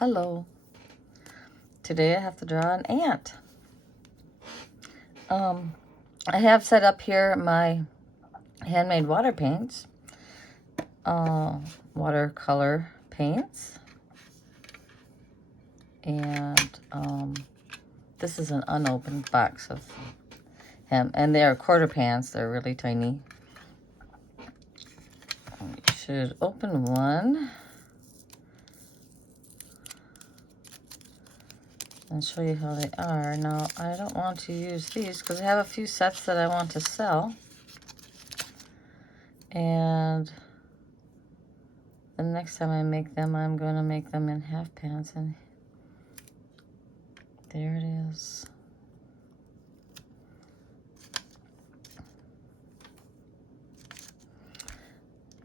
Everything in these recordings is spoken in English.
Hello. Today I have to draw an ant. I have set up here my handmade water paints, watercolor paints, and this is an unopened box of him, and they are quarter pans. They're really tiny. We should open one and show you how they are. Now, I don't want to use these because I have a few sets that I want to sell. And the next time I make them, I'm going to make them in half pans. And there it is.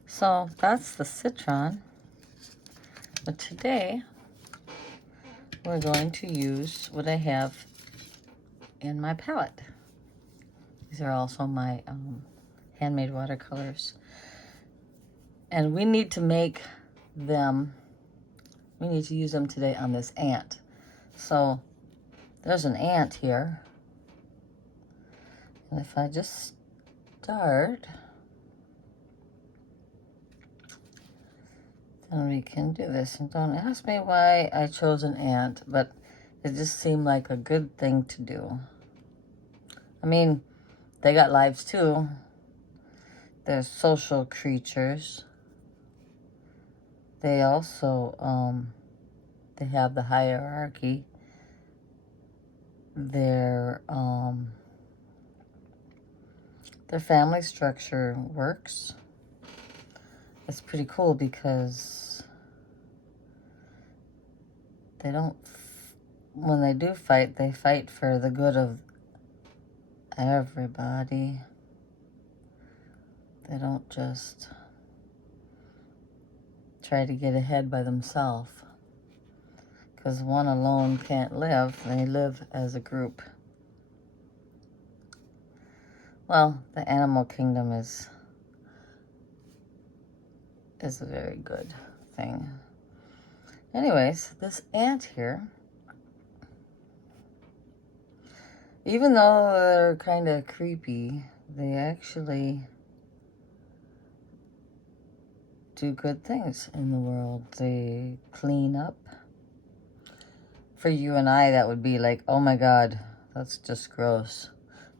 So that's the citron. But today, we're going to use what I have in my palette. These are also my handmade watercolors. And we need to make them, we need to use them today on this ant. So there's an ant here. And if I just start, then we can do this. And don't ask me why I chose an ant, but it just seemed like a good thing to do. I mean, they got lives too. They're social creatures. They also, they have the hierarchy. Their family structure works. It's pretty cool because they don't, when they do fight, they fight for the good of everybody. They don't just try to get ahead by themselves, because one alone can't live. They live as a group. Well, the animal kingdom is a very good thing. Anyways, this ant here, even though they're kind of creepy, they actually do good things in the world. They clean up. For you and I, that would be like, oh my God, that's just gross.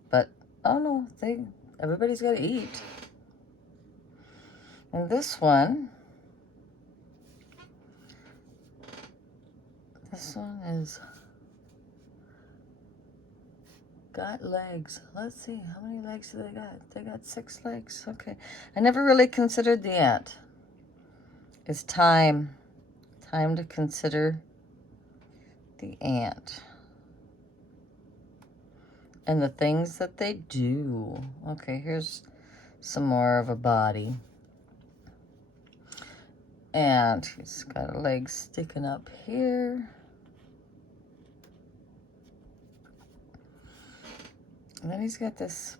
But, oh no, everybody's got to eat. And this one is got legs. Let's see, how many legs do they got? They got 6 legs. Okay. I never really considered the ant. It's time to consider the ant and the things that they do. Okay, here's some more of a body. And he's got a leg sticking up here. And then he's got this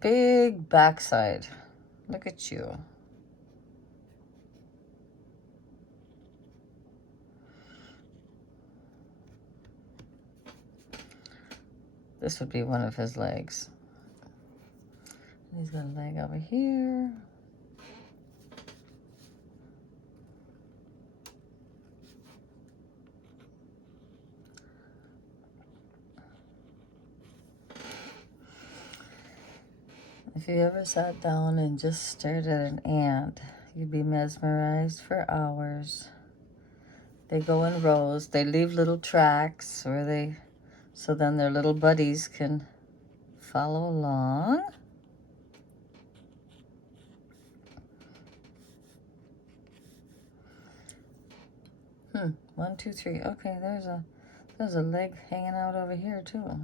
big backside. Look at you. This would be one of his legs. And he's got a leg over here. If you ever sat down and just stared at an ant, you'd be mesmerized for hours. They go in rows. They leave little tracks so then their little buddies can follow along. 1, 2, 3. Okay, there's a leg hanging out over here too.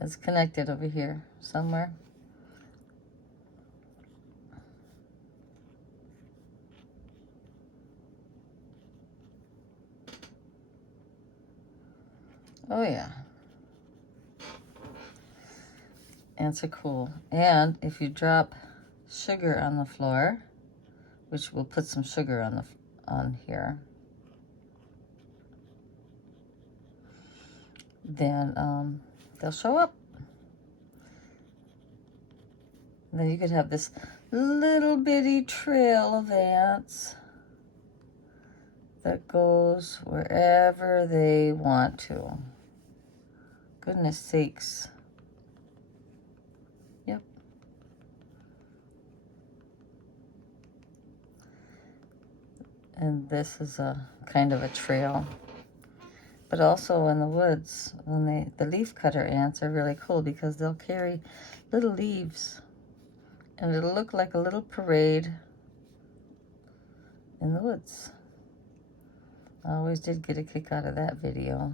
It's connected over here somewhere. Oh yeah. Ants are cool. And if you drop sugar on the floor, which we'll put some sugar on here, then they'll show up. And then you could have this little bitty trail of ants that goes wherever they want to. Goodness sakes. Yep. And this is a kind of a trail. But also in the woods, when the leaf cutter ants are really cool because they'll carry little leaves. And it'll look like a little parade in the woods. I always did get a kick out of that video.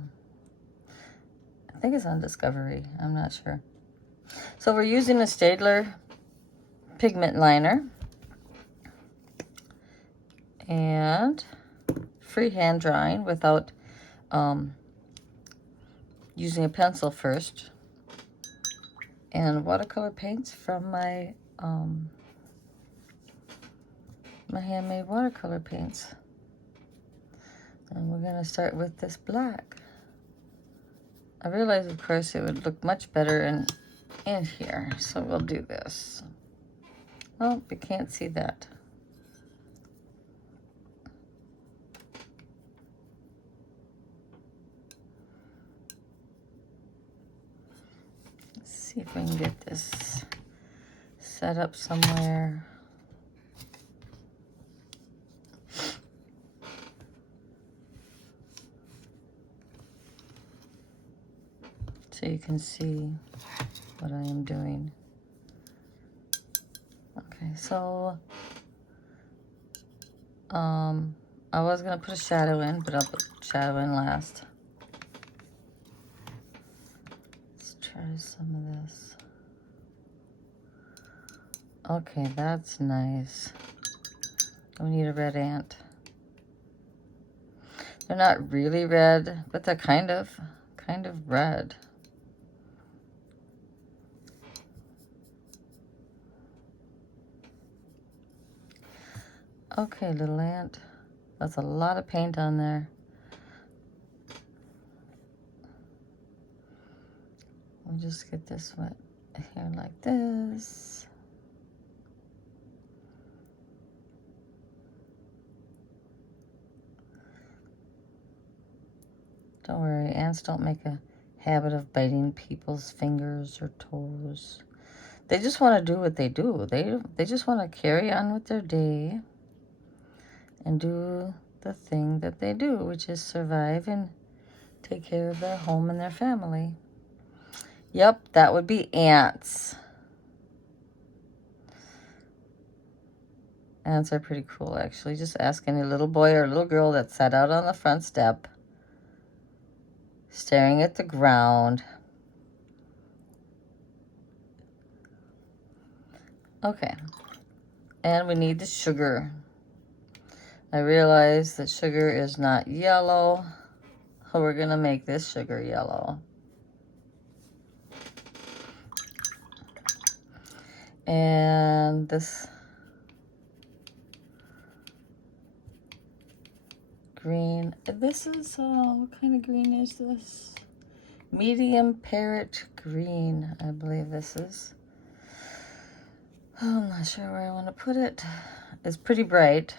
I think it's on Discovery. I'm not sure. So we're using a Staedtler pigment liner. And freehand drawing without using a pencil first. And watercolor paints from my my handmade watercolor paints. And we're going to start with this black. I realized, of course, it would look much better in here. So we'll do this. Oh, you can't see that. Let's see if we can get this set up somewhere. So you can see what I am doing. Okay, so I was gonna put a shadow in, but I'll put shadow in last. Let's try some of this. Okay, that's nice. We need a red ant. They're not really red, but they're kind of red. Okay, little ant. That's a lot of paint on there. We'll just get this wet here like this. Don't worry, ants don't make a habit of biting people's fingers or toes. They just want to do what they do. They just want to carry on with their day and do the thing that they do, which is survive and take care of their home and their family. Yep, that would be ants. Ants are pretty cool, actually. Just ask any little boy or little girl that sat out on the front step, staring at the ground. Okay, and we need the sugar. I realize that sugar is not yellow, so we're gonna make this sugar yellow. And this green, this is, what kind of green is this? Medium parrot green, I believe this is. I'm not sure where I want to put it. It's pretty bright.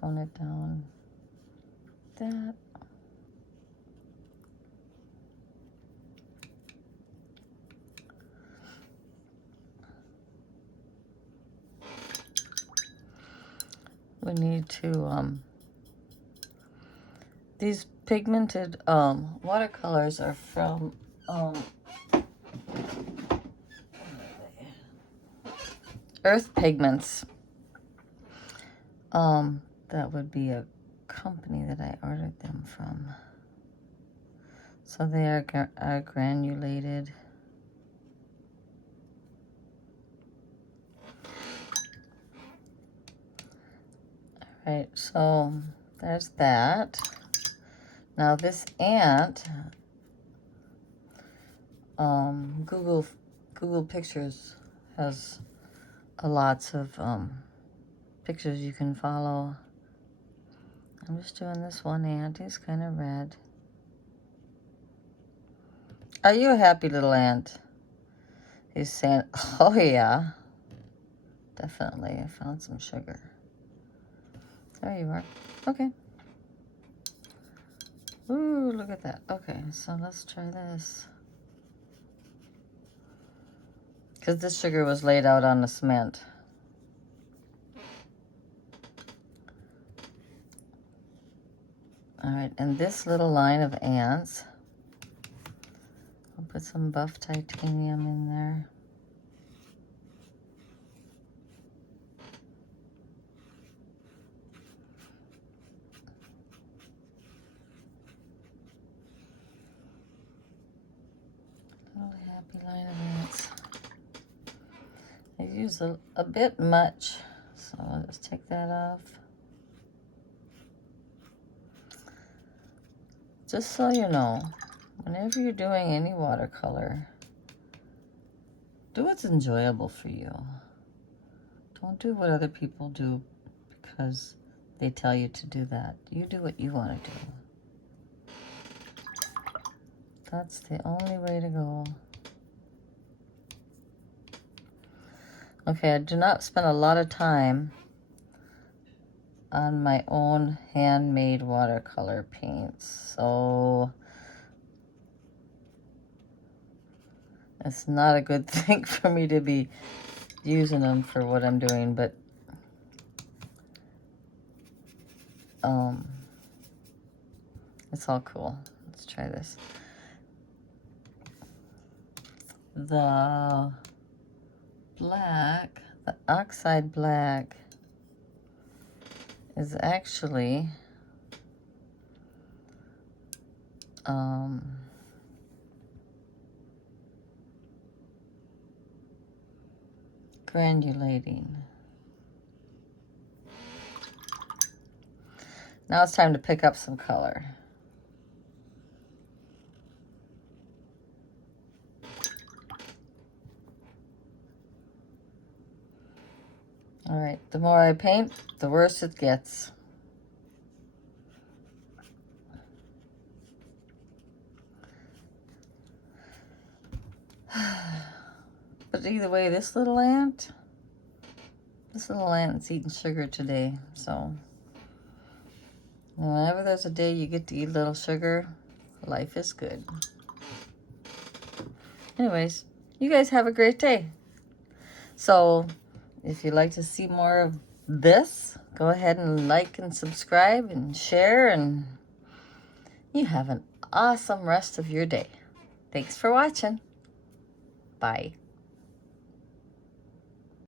Tone it down. That. We need to, these pigmented watercolors are from Earth Pigments. That would be a company that I ordered them from. So they are granulated. All right, so there's that. Now this ant, Google Pictures has lots of pictures you can follow. I'm just doing this one ant. He's kind of red. Are you a happy little ant? He's saying, oh yeah, definitely. I found some sugar. There you are. Okay. Ooh, look at that. Okay, so let's try this. Because this sugar was laid out on the cement. All right, and this little line of ants, I'll put some buff titanium in there. Little happy line of ants. I use a bit much, so I'll just take that off. Just so you know, whenever you're doing any watercolor, do what's enjoyable for you. Don't do what other people do because they tell you to do that. You do what you want to do. That's the only way to go. Okay, I do not spend a lot of time on my own handmade watercolor paints, so it's not a good thing for me to be using them for what I'm doing, but it's all cool. Let's try this. The black, the oxide black, is actually granulating. Now it's time to pick up some color. All right, the more I paint, the worse it gets. But either way, this little ant's eating sugar today, so whenever there's a day you get to eat a little sugar, life is good. Anyways, you guys have a great day. So if you'd like to see more of this, go ahead and like and subscribe and share, and you have an awesome rest of your day. Thanks for watching. Bye.